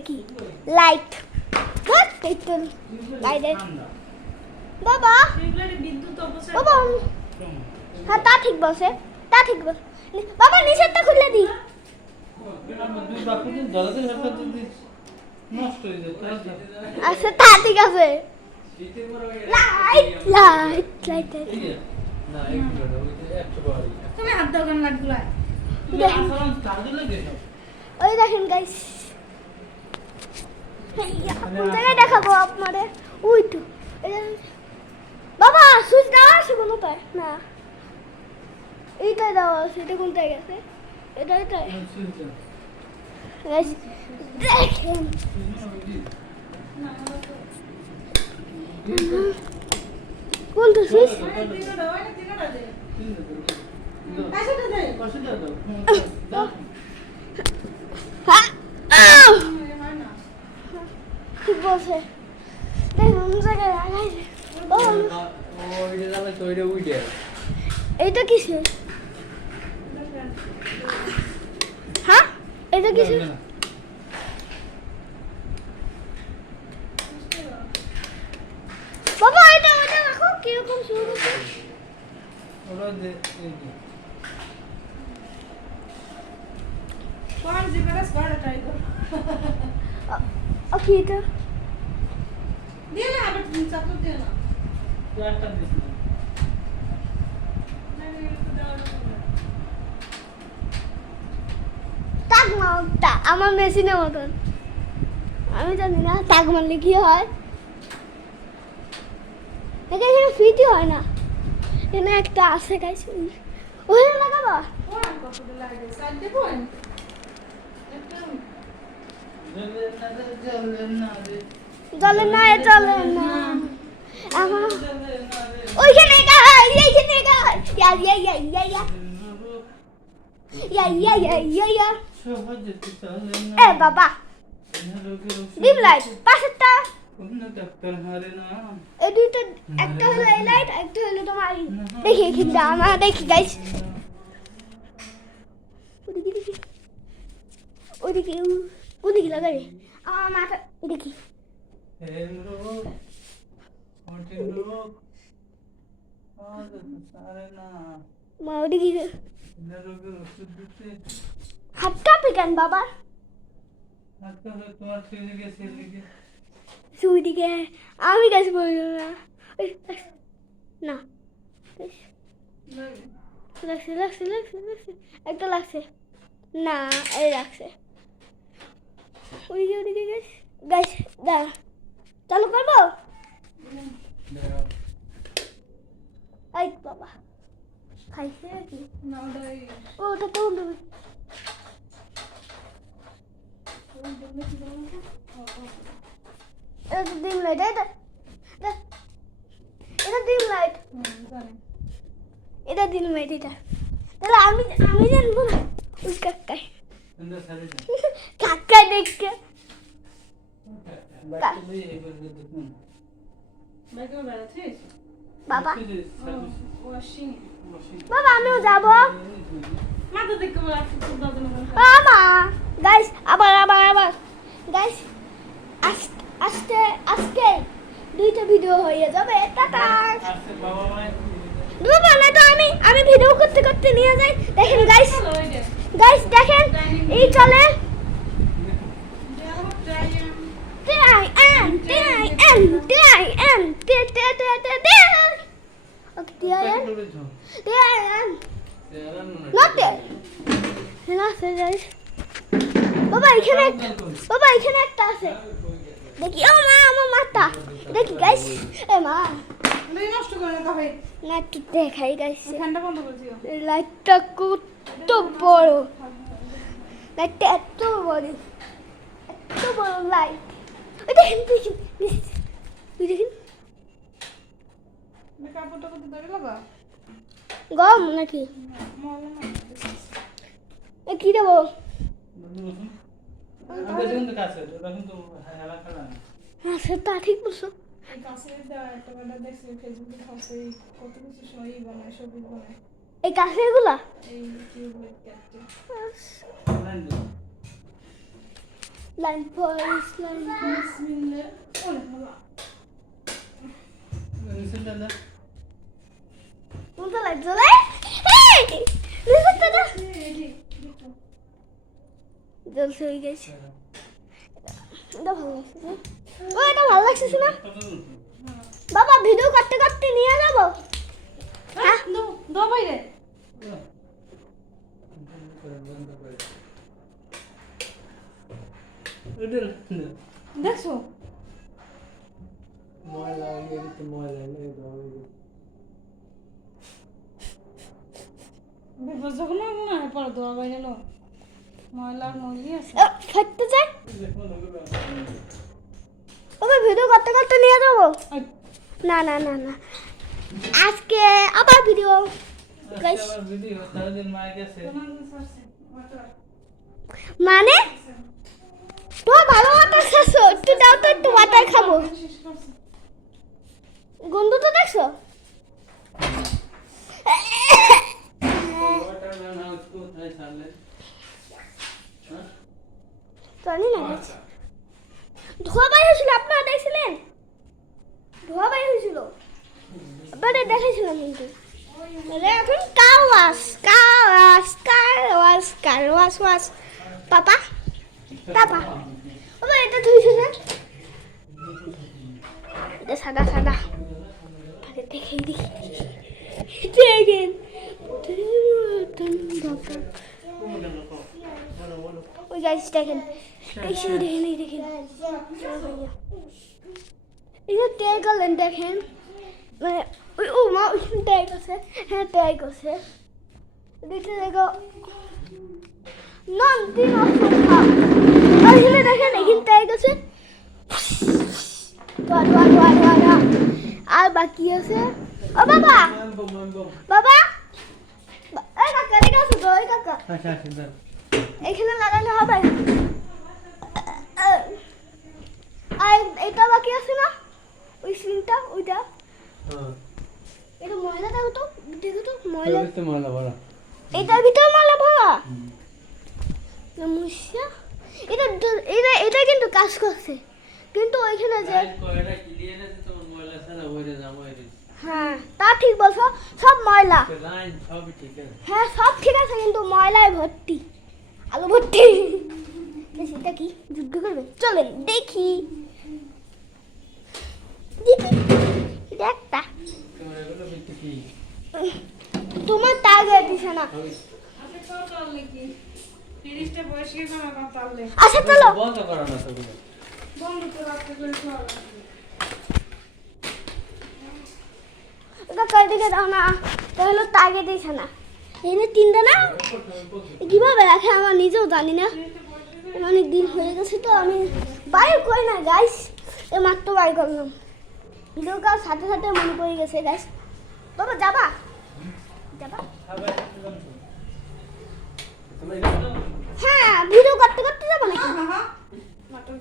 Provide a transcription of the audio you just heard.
দেখি লাইট একটু লাইটের বাবা বাবা হ্যাঁ তা ঠিক বসে বাবা নিচেরটা খুলে দি আচ্ছা তা ঠিক আছে লাইট তুমি হাত দাও কেন লাইটগুলো ওই দেখেন গাইস কোন জায়গায় দেখাবো আপনাদের ওই তো বাবা সুইচ দেওয়া আছে কোনো তাই না এইটাই দেওয়া আছে এটা কোনটায় গেছে এটাই দেখেন কোনটা সুইচ ঠিক বলছে দেখুন জায়গায় লাগাইছে এইটা কিসে হ্যাঁ এটা কিসে বাবা এটা ওটা রাখো কিরকম শুরু করছে কোন জিগাটা স্কোয়ার ট্রাই কর ওকে এটা দিয়ে না আবার চাপতে দিও না একটা দিস না তাক মারটা আমার মেশিনের মতন আমি জানি না তাক মারলে কি হয় এখানে ফিটি হয় না এখানে একটা আছে গাইস ওখানে লাগাবা কোন কত লাগে সাইড দেখো একটা চলে না চলে না আমার ওইখানে এইখানে এ বাবা ডিম লাইট পাশেরটা এই দুইটা একটা হলো এই লাইট একটা হলো তোমার দেখি এখানটা আমার দেখি গাইস ওদিকে লাগাই আমার মাথা দেখি মা ওদিকে হাত কাঁপে কেন বাবা সুদিকে আমি কাছে বলবো না না লাগছে একটা লাগছে না এই লাগছে ওদিকে গাছ দাঁড়া চালু করবো এই বাবা খাইছে কি না ওটা কোন এটা ডিম লাইট এটা ডিম লাইট জানি এটা ডিম লাইট এটা তাহলে আমি জানবো না ওই কাকাই কাকাই দেখতে বাইকে বেড়াচ্ছিস বাবা ওয়াশিং বাবা আমিও যাবো মাথা দেখতে বলে আসছে খুব দাদা বাবা গাইস আবার গাইস আজকে দুইটা ভিডিও হয়ে যাবে টাটা বাবা না তো আমি ভিডিও করতে নিয়ে যাই দেখেন গাইস দেখেন এই চলে বাবা এখানে একটা আছে দেখি ও মা আমার মাথা দেখি গাইস এ মা নষ্ট করে না ভাই না একটু দেখাই গাইস ফ্যানটা বন্ধ করে দিও লাইটটা কত বড় লাইটটা এত বড় লাইট ওই দেখেন কাপড়টা কত ধরে লাগা গরম নাকি এ কি দেবো হ্যাঁ সেটা ঠিক বলছো এই কাছে এগুলা লাইন ফয়েস লাইন ফয়েস বিসমিল্লাহ ওরে বাবা রিসেন্ট না কোনটা লাইট জ্বলে এই রিসেটটা না জ্বলছে হয়ে গেছে এটা ভালো লাগছে ও এটা ভালো লাগছে না বাবা ভিডিও করতে করতে নিয়ে যাব হ্যাঁ দাও বাইরে দেখছো ময়লা তো ময়লা নেই বিপদ যখন না পরে দোয়া বাইরে লো ময়লার ময়লি আছে ফাটতে যায় বাবা ভিডিও করতে করতে নিয়ে যাব আই, না না না না আজকে আবার ভিডিও গাইস আবার ভিডিও সারাদিন মার গেছে তোমার কাছে আছে, water। মানে তো ভালো ওয়াটার খাচ্ছো একটু দাও তো একটু ওয়াটার খাবো শেষ করছে। গন্ধ তো দেখছো ওয়াটারম্যান হাউস কোথায় ছাড়লে জানি না ধোয়া বাইর হয়েছিল আপনারা দেখছিলেন ধোয়া বাইর হয়েছিল আপনাদের দেখেছিলাম কিন্তু এখন কাওয়াস কাওয়াস কাওয়াস কাওয়াস ওয়াস পাপা পাপা বাবা এটা ধুইছে না এটা সাদা সাদা আগে দেখে দেখি দেখেন ওই গাইস দেখেন দেখেন দেখেন এই দেখেন এই যে ট্যাগ করলেন দেখেন মানে ওই ও মা ওইখানে ট্যাগ আছে হ্যাঁ ট্যাগ আছে দেখতে দেখো নন দিন অসম্ভব ওইখানে দেখেন এখানে ট্যাগ আছে ধোয়া ধোয়া ধোয়া ধোয়া ধোয়া আর বাকি আছে ও বাবা বাবা এই কাকা দেখে আসো তো এই কাকা আচ্ছা আচ্ছা এখানে লাগানো হবে আর এটা বাকি আছে না ওই সিনটা ওইটা হ্যাঁ এটা ময়লা দেখো তো দেখো তো ময়লা তো ময়লা বড় এটার ভিতরে ময়লা ভরা মুশা এটা এটা এটা কিন্তু কাজ করছে কিন্তু ওইখানে যে কয়টা ক্লিয়ার আছে তোমার ময়লা সারা হয়ে যাবে হ্যাঁ তা ঠিক বলছো সব ময়লা লাইন সবই ঠিক আছে হ্যাঁ সব ঠিক আছে কিন্তু ময়লায় ভর্তি আলু ভর্তি সেটা কি যুদ্ধ করবে চলেন দেখি দেখি এটা একটা তোমার এগুলো বিতে কি তোমার টার্গেট দিছে না আপনি কত তাহলে কি 30টা বয়স কি না না তাহলে আচ্ছা চলো বন্ধ করো না তো বন্ধ তো রাখতে করে খাওয়া লাগবে। এটা কয় দিকে দাও না তাহলে টার্গেট দিছে না এখানে তিনটা না কিভাবে রাখে আমার নিজেও জানি না অনেক দিন হয়ে গেছে তো আমি বাইর করি না গাইস এ মাত্র বাই করলাম ভিডিও কার সাথে সাথে মনে পড়ে গেছে গাইস বাবা যাবা যাবা হ্যাঁ ভিডিও করতে করতে যাবো নাকি হ্যাঁ হ্যাঁ মাটন